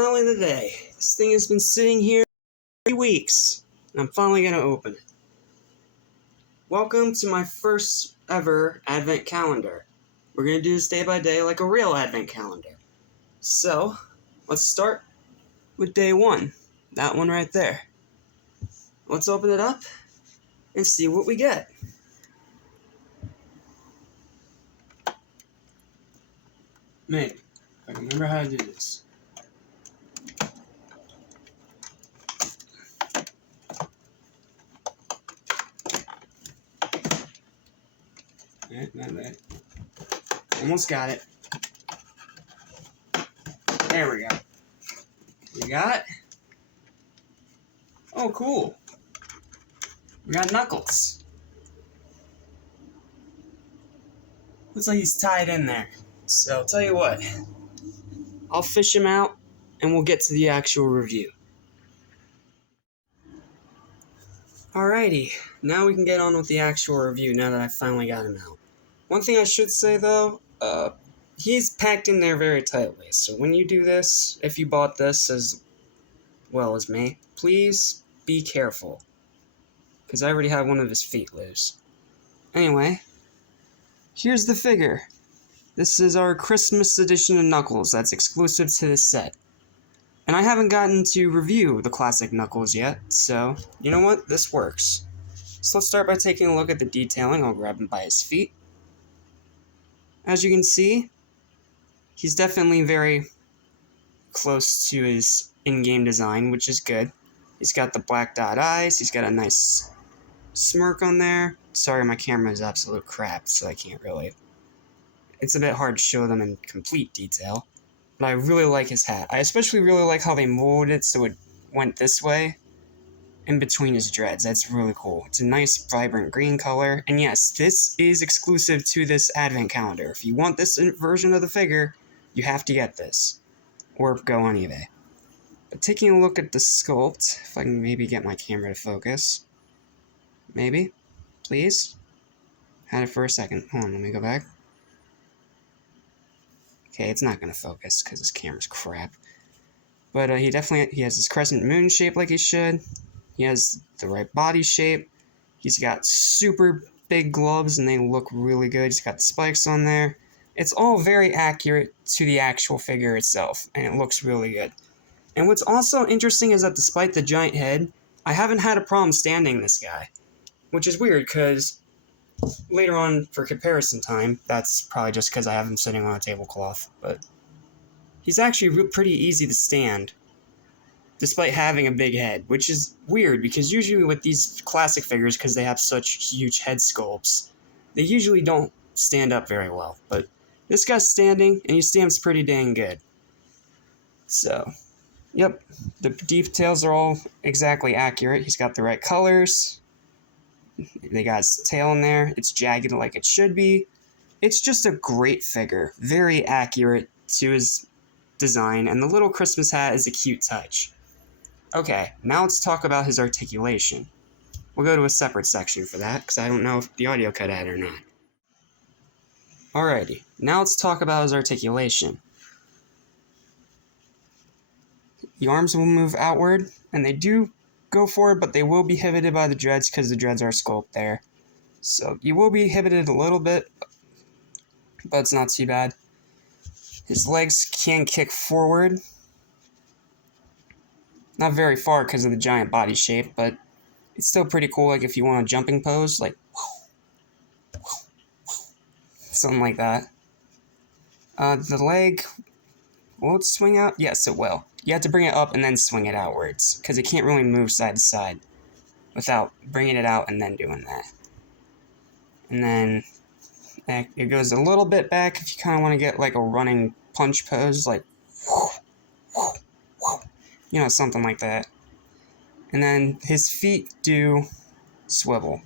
finally the day. This thing has been sitting here for 3 weeks, and I'm finally going to open it. Welcome to my first ever advent calendar. We're going to do this day by day like a real advent calendar. So, let's start with day 1. That one right there. Let's open it up and see what we get. Maybe, if I can remember how to do this. Right. Almost got it. There we go. We got... Oh, cool. We got Knuckles. Looks like he's tied in there. So, I'll tell you what. I'll fish him out, and we'll get to the actual review. Alrighty, now we can get on with the actual review now that I finally got him out. One thing I should say though, he's packed in there very tightly, so when you do this, if you bought this as well as me, please be careful, because I already have one of his feet loose. Anyway, here's the figure. This is our Christmas edition of Knuckles that's exclusive to this set. And I haven't gotten to review the classic Knuckles yet, so you know what? This works. So let's start by taking a look at the detailing. I'll grab him by his feet. As you can see, he's definitely very close to his in-game design, which is good. He's got the black dot eyes, he's got a nice smirk on there. Sorry, my camera is absolute crap, so I can't really... It's a bit hard to show them in complete detail. But I really like his hat. I especially really like how they molded it so it went this way in between his dreads. That's really cool. It's a nice, vibrant green color. And yes, this is exclusive to this advent calendar. If you want this version of the figure, you have to get this. Or go on eBay. But taking a look at the sculpt, if I can maybe get my camera to focus. Maybe? Please? Had it for a second. Hold on, let me go back. Okay, it's not going to focus because his camera's crap. But he has his crescent moon shape like he should. He has the right body shape. He's got super big gloves and they look really good. He's got the spikes on there. It's all very accurate to the actual figure itself, and it looks really good. And what's also interesting is that despite the giant head, I haven't had a problem standing this guy. Which is weird because... Later on, for comparison time, that's probably just because I have him sitting on a tablecloth, but he's actually pretty easy to stand, despite having a big head, which is weird, because usually with these classic figures, because they have such huge head sculpts, they usually don't stand up very well, but this guy's standing, and he stands pretty dang good. So, yep, the details are all exactly accurate. He's got the right colors. They got his tail in there. It's jagged like it should be. It's just a great figure. Very accurate to his design. And the little Christmas hat is a cute touch. Okay, now let's talk about his articulation. We'll go to a separate section for that, because I don't know if the audio cut out or not. Alrighty, now let's talk about his articulation. The arms will move outward, and they do go forward, but they will be inhibited by the dreads because the dreads are sculpted there. So you will be inhibited a little bit, but it's not too bad. His legs can kick forward. Not very far because of the giant body shape, but it's still pretty cool. Like if you want a jumping pose, like something like that. The leg, will it swing out? Yes, it will. You have to bring it up and then swing it outwards, because it can't really move side to side without bringing it out and then doing that. And then it goes a little bit back if you kind of want to get like a running punch pose, like, you know, something like that. And then his feet do swivel.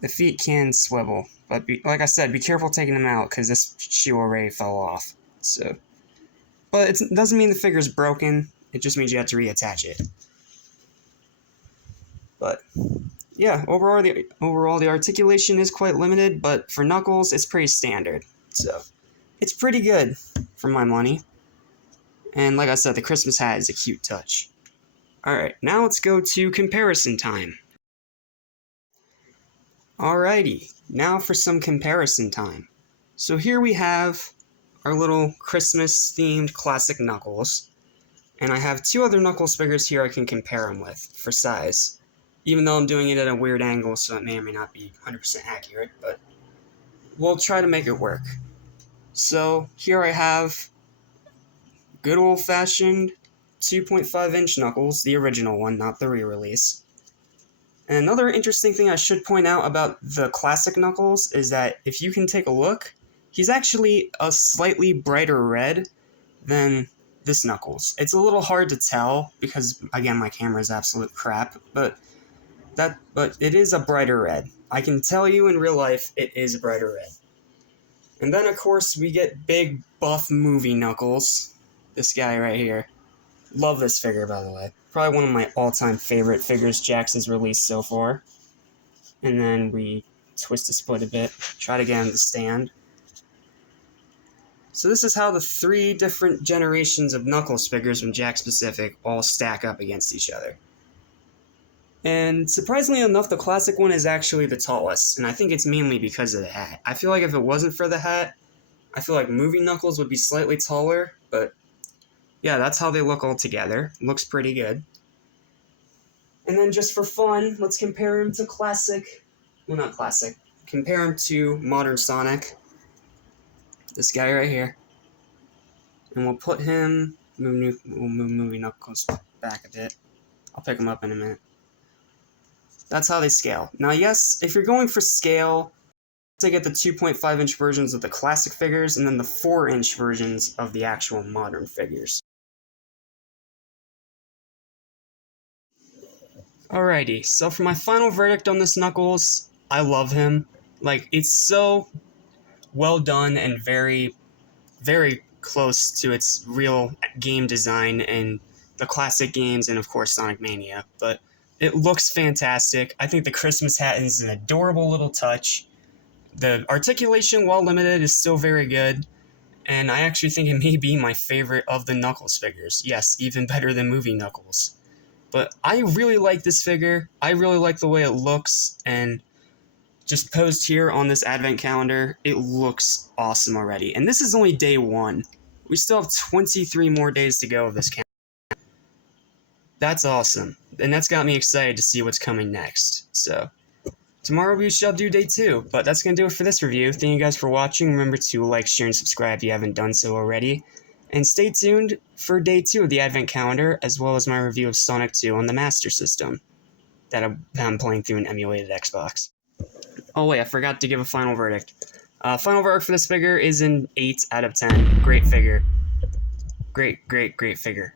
The feet can swivel, but like I said, be careful taking them out, because this shoe already fell off, so... But it doesn't mean the figure's broken, it just means you have to reattach it. But, yeah, overall the articulation is quite limited, but for Knuckles, it's pretty standard. So, it's pretty good, for my money. And like I said, the Christmas hat is a cute touch. Alright, now let's go to comparison time. Alrighty, now for some comparison time. So here we have our little Christmas-themed classic Knuckles. And I have two other Knuckles figures here I can compare them with, for size. Even though I'm doing it at a weird angle, so it may or may not be 100% accurate, but we'll try to make it work. So, here I have good old-fashioned 2.5-inch Knuckles, the original one, not the re-release. And another interesting thing I should point out about the classic Knuckles is that if you can take a look, he's actually a slightly brighter red than this Knuckles. It's a little hard to tell because, again, my camera is absolute crap, but it is a brighter red. I can tell you in real life it is a brighter red. And then, of course, we get big, buff movie Knuckles. This guy right here. Love this figure, by the way. Probably one of my all-time favorite figures Jax has released so far. And then we twist the split a bit. Try to get him to stand. So this is how the three different generations of Knuckles figures from Jakks Pacific all stack up against each other. And surprisingly enough, the classic one is actually the tallest, and I think it's mainly because of the hat. I feel like if it wasn't for the hat, I feel like movie Knuckles would be slightly taller, but yeah, that's how they look all together. Looks pretty good. And then just for fun, let's compare him to compare him to modern Sonic. This guy right here. And we'll put him, we'll move movie Knuckles back a bit. I'll pick him up in a minute. That's how they scale. Now yes, if you're going for scale, to get the 2.5-inch versions of the classic figures, and then the 4-inch versions of the actual modern figures. Alrighty, so for my final verdict on this Knuckles, I love him. Like, it's so well done and very, very close to its real game design in the classic games and, of course, Sonic Mania. But it looks fantastic. I think the Christmas hat is an adorable little touch. The articulation, while limited, is still very good. And I actually think it may be my favorite of the Knuckles figures. Yes, even better than movie Knuckles. But I really like this figure. I really like the way it looks, and just posed here on this advent calendar, it looks awesome already. And this is only day 1. We still have 23 more days to go of this calendar. That's awesome. And that's got me excited to see what's coming next. So, tomorrow we shall do day 2. But that's going to do it for this review. Thank you guys for watching. Remember to like, share, and subscribe if you haven't done so already. And stay tuned for day 2 of the Advent Calendar, as well as my review of Sonic 2 on the Master System that I'm playing through an emulated Xbox. Oh wait, I forgot to give a final verdict. Final verdict for this figure is an 8 out of 10. Great figure. Great figure.